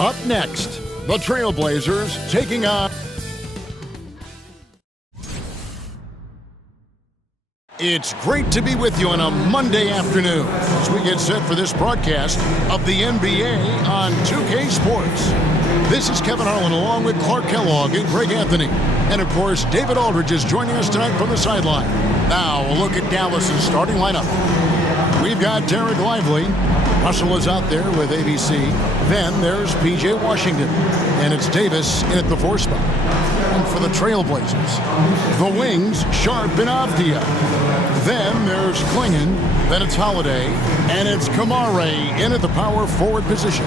Up next, the Trail Blazers taking on... It's great to be with you on a Monday afternoon as we get set for this broadcast of the NBA on 2K Sports. This is Kevin Harlan along with Clark Kellogg and Greg Anthony. And, of course, David Aldridge is joining us tonight from the sideline. Now, a look at Dallas's starting lineup. We've got Dereck Lively. Russell is out there with ABC. Then there's P.J. Washington. And it's Davis in at the 4 spot. And for the Trail Blazers, the wings, Sharp and Avdija. Then there's Clingan. Then it's Holiday. And it's Kamare in at the power forward position.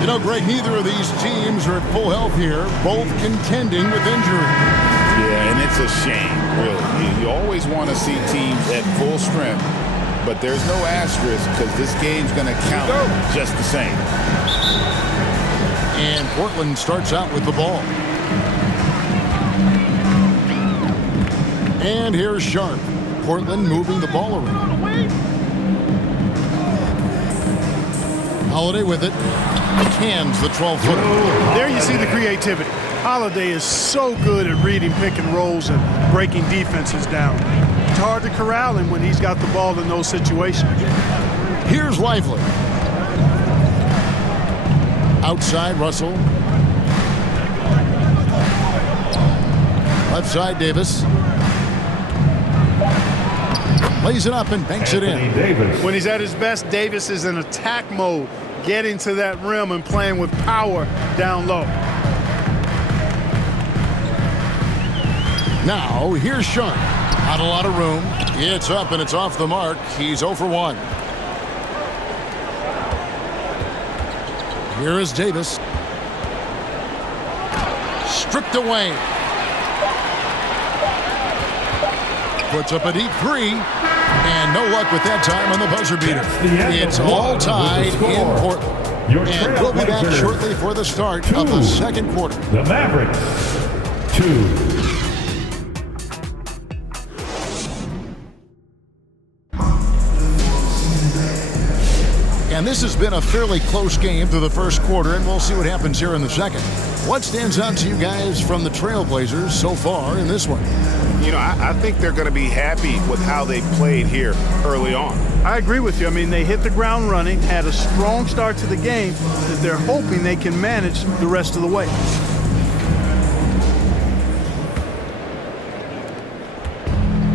You know, Greg, neither of these teams are at full health here, both contending with injury. Yeah, and it's a shame, really. You always want to see teams at full strength, but there's no asterisk because this game's going to count just the same. And Portland starts out with the ball. And here's Sharp. Portland moving the ball around. Holiday with it. Cans the 12-footer. There you see the creativity. Holiday is so good at reading pick and rolls and breaking defenses down. It's hard to corral him when he's got the ball in those situations. Here's Lively. Outside, Russell. Left side, Davis. Lays it up and banks it in. When he's at his best, Davis is in attack mode, getting to that rim and playing with power down low. Now, here's Sharp. Not a lot of room. It's up and it's off the mark. He's 0 for 1. Here is Davis. Stripped away. Puts up a deep 3. And no luck with that time on the buzzer beater. It's all tied in Portland. And we'll be back shortly for the start of the second quarter. The Mavericks, 2. And this has been a fairly close game through the first quarter, and we'll see what happens here in the second. What stands out to you guys from the Trail Blazers so far in this one? You know, I think they're going to be happy with how they played here early on. I agree with you. I mean, they hit the ground running, had a strong start to the game that they're hoping they can manage the rest of the way.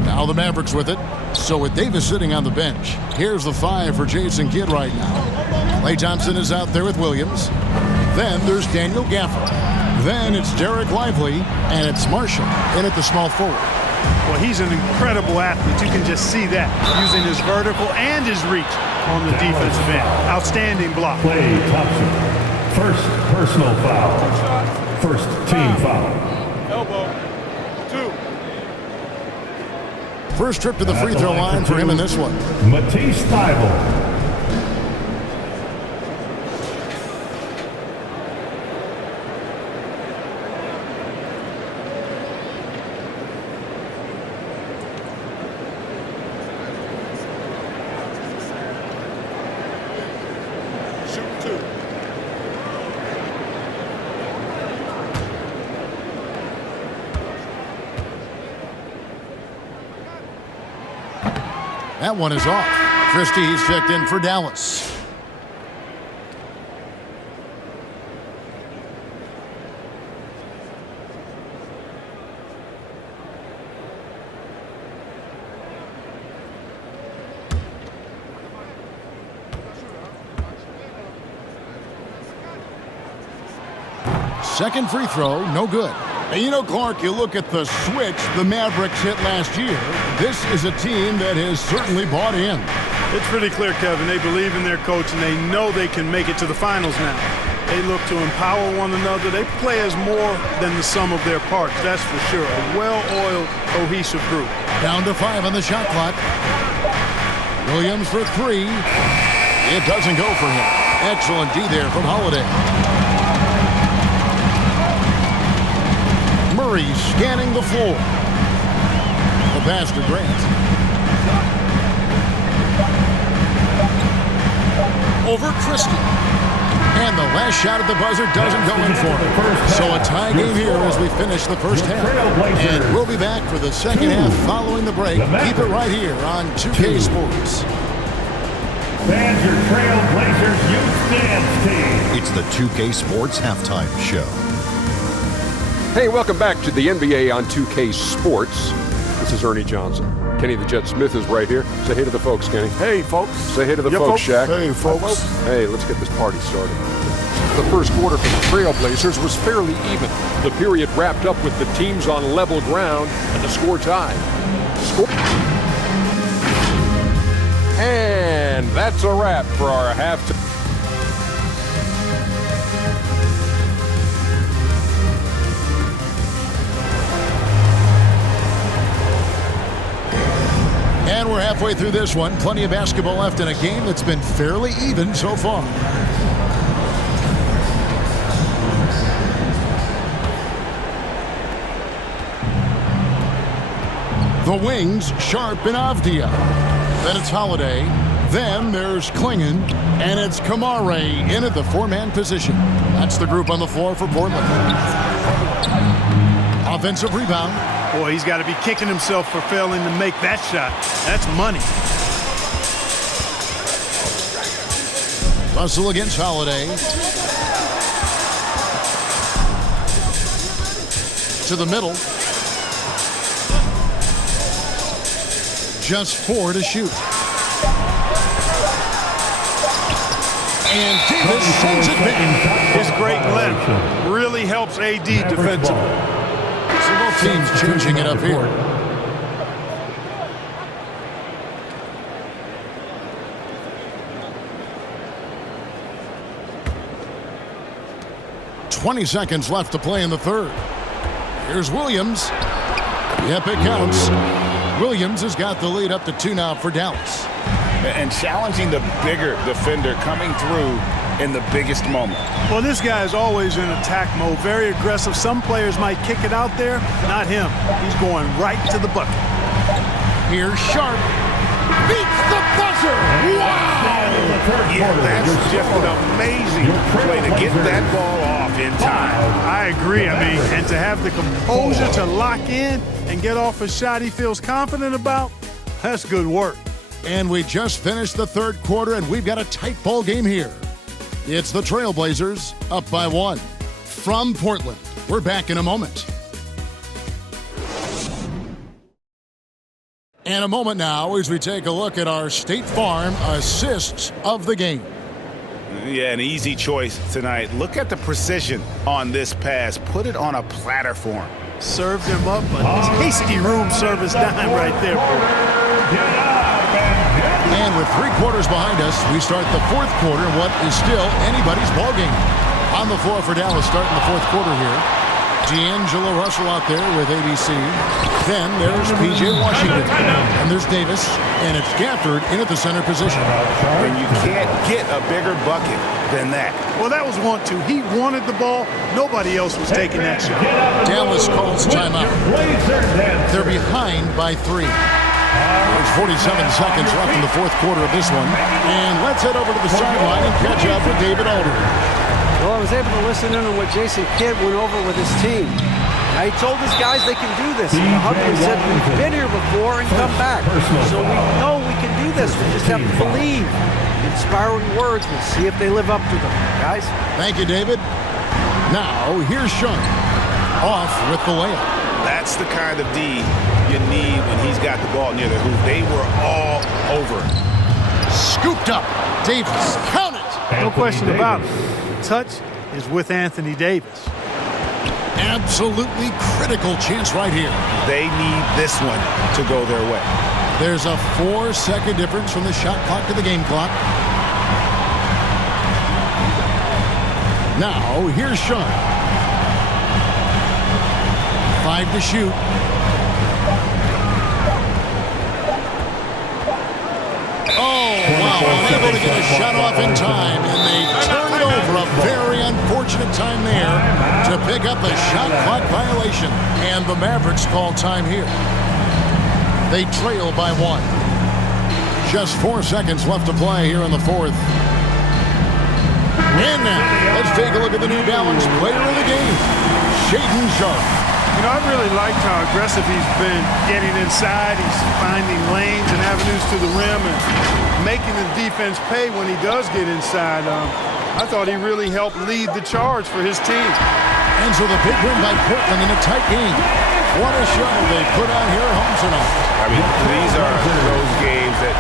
Now the Mavericks with it. So with Davis sitting on the bench, here's the 5 for Jason Kidd right now. Klay Thompson is out there with Williams. Then there's Daniel Gafford. Then it's Dereck Lively, and it's Marshall in at the small forward. Well, he's an incredible athlete. You can just see that, using his vertical and his reach on the defensive end. Outstanding block. Klay Thompson, first personal foul. First team foul. Elbow. 2. First trip to the free throw line for him in this one. Matisse Thybulle. That one is off. Christie's checked in for Dallas. Second free throw, no good. And you know, Clark, you look at the switch the Mavericks hit last year. This is a team that has certainly bought in. It's pretty clear, Kevin. They believe in their coach, and they know they can make it to the finals now. They look to empower one another. They play as more than the sum of their parts, that's for sure. A well-oiled, cohesive group. Down to 5 on the shot clock. Williams for 3. It doesn't go for him. Excellent D there from Holiday. Murray scanning the floor. The pass to Grant. Over Christie. And And the last shot at the buzzer doesn't go in for him. So a tie game here as we finish the first half. And we'll be back for the second half following the break. Keep it right here on 2K Sports. Fans, your Trail Blazers youth dance team. It's the 2K Sports Halftime Show. Hey, welcome back to the NBA on 2K Sports. This is Ernie Johnson. Kenny the Jet Smith is right here. Say hey to the folks, Kenny. Hey, folks. Say hey to the folks, Shaq. Hey, folks. Hey, let's get this party started. The first quarter for the Trail Blazers was fairly even. The period wrapped up with the teams on level ground and the score tied. And that's a wrap for our halftime. And we're halfway through this one. Plenty of basketball left in a game that's been fairly even so far. The wings, Sharp and Avdija. Then it's Holiday. Then there's Clingan. And it's Kamare in at the four-man position. That's the group on the floor for Portland. Offensive rebound. Boy, he's got to be kicking himself for failing to make that shot. That's money. Russell against Holiday. To the middle. Just 4 to shoot. And Davis sends it back. His great length really helps AD defensively. Both teams changing it up here. "20 seconds left to play in the third. Here's Williams. Yep, it counts. Williams has got the lead up to 2 now for Dallas. And challenging the bigger defender coming through in the biggest moment. Well, this guy is always in attack mode, very aggressive. Some players might kick it out there, not him. He's going right to the bucket. Here's Sharp. Beats the buzzer. Wow! Yeah, that's just an amazing play to get that ball off in time. I agree. And to have the composure to lock in and get off a shot he feels confident about, that's good work. And we just finished the third quarter, and we've got a tight ball game here. It's the Trail Blazers up by 1. From Portland, we're back in a moment. And a moment now as we take a look at our State Farm assists of the game. Yeah, an easy choice tonight. Look at the precision on this pass. Put it on a platter for him. Served him up, but it's hasty room service dime right there. And with 3 quarters behind us, we start the fourth quarter, what is still anybody's ball game. On the floor for Dallas starting the fourth quarter here. D'Angelo Russell out there with ABC. Then there's P.J. Washington. And there's Davis. And it's Gafford in at the center position. And you can't get a bigger bucket than that. Well, that was 1-2. He wanted the ball. Nobody else was taking that shot. Dallas calls timeout. They're behind by 3. There's 47 seconds left in the fourth quarter of this one. And let's head over to the sideline and catch up with David Aldridge. Well, I was able to listen in on what Jason Kidd went over with his team. Now, he told his guys they can do this. Hugley said, we've been here before and come back. So we know we can do this. We just have to believe. Inspiring words. We'll see if they live up to them. Guys? Thank you, David. Now, here's Sean. Off with the layup. That's the kind of D you need when he's got the ball near the hoop. They were all over it. Scooped up. Davis. Count it. No question about it. Touch is with Anthony Davis. Absolutely critical chance right here. They need this one to go their way. There's a 4-second difference from the shot clock to the game clock. Now, here's Sean. 5 to shoot. Oh, wow. Unable to get a shot off in time, and they turn it over. A very unfortunate time there to pick up a shot clock violation. And the Mavericks call time here. They trail by 1. Just 4 seconds left to play here in the fourth. And now, take a look at the New Balance player of the game, Shaedon Sharpe. You know, I really liked how aggressive he's been getting inside. He's finding lanes and avenues to the rim and making the defense pay when he does get inside. I thought he really helped lead the charge for his team. And so the big win by Portland in a tight game. What a show they put on here at home tonight. I mean, these are those games that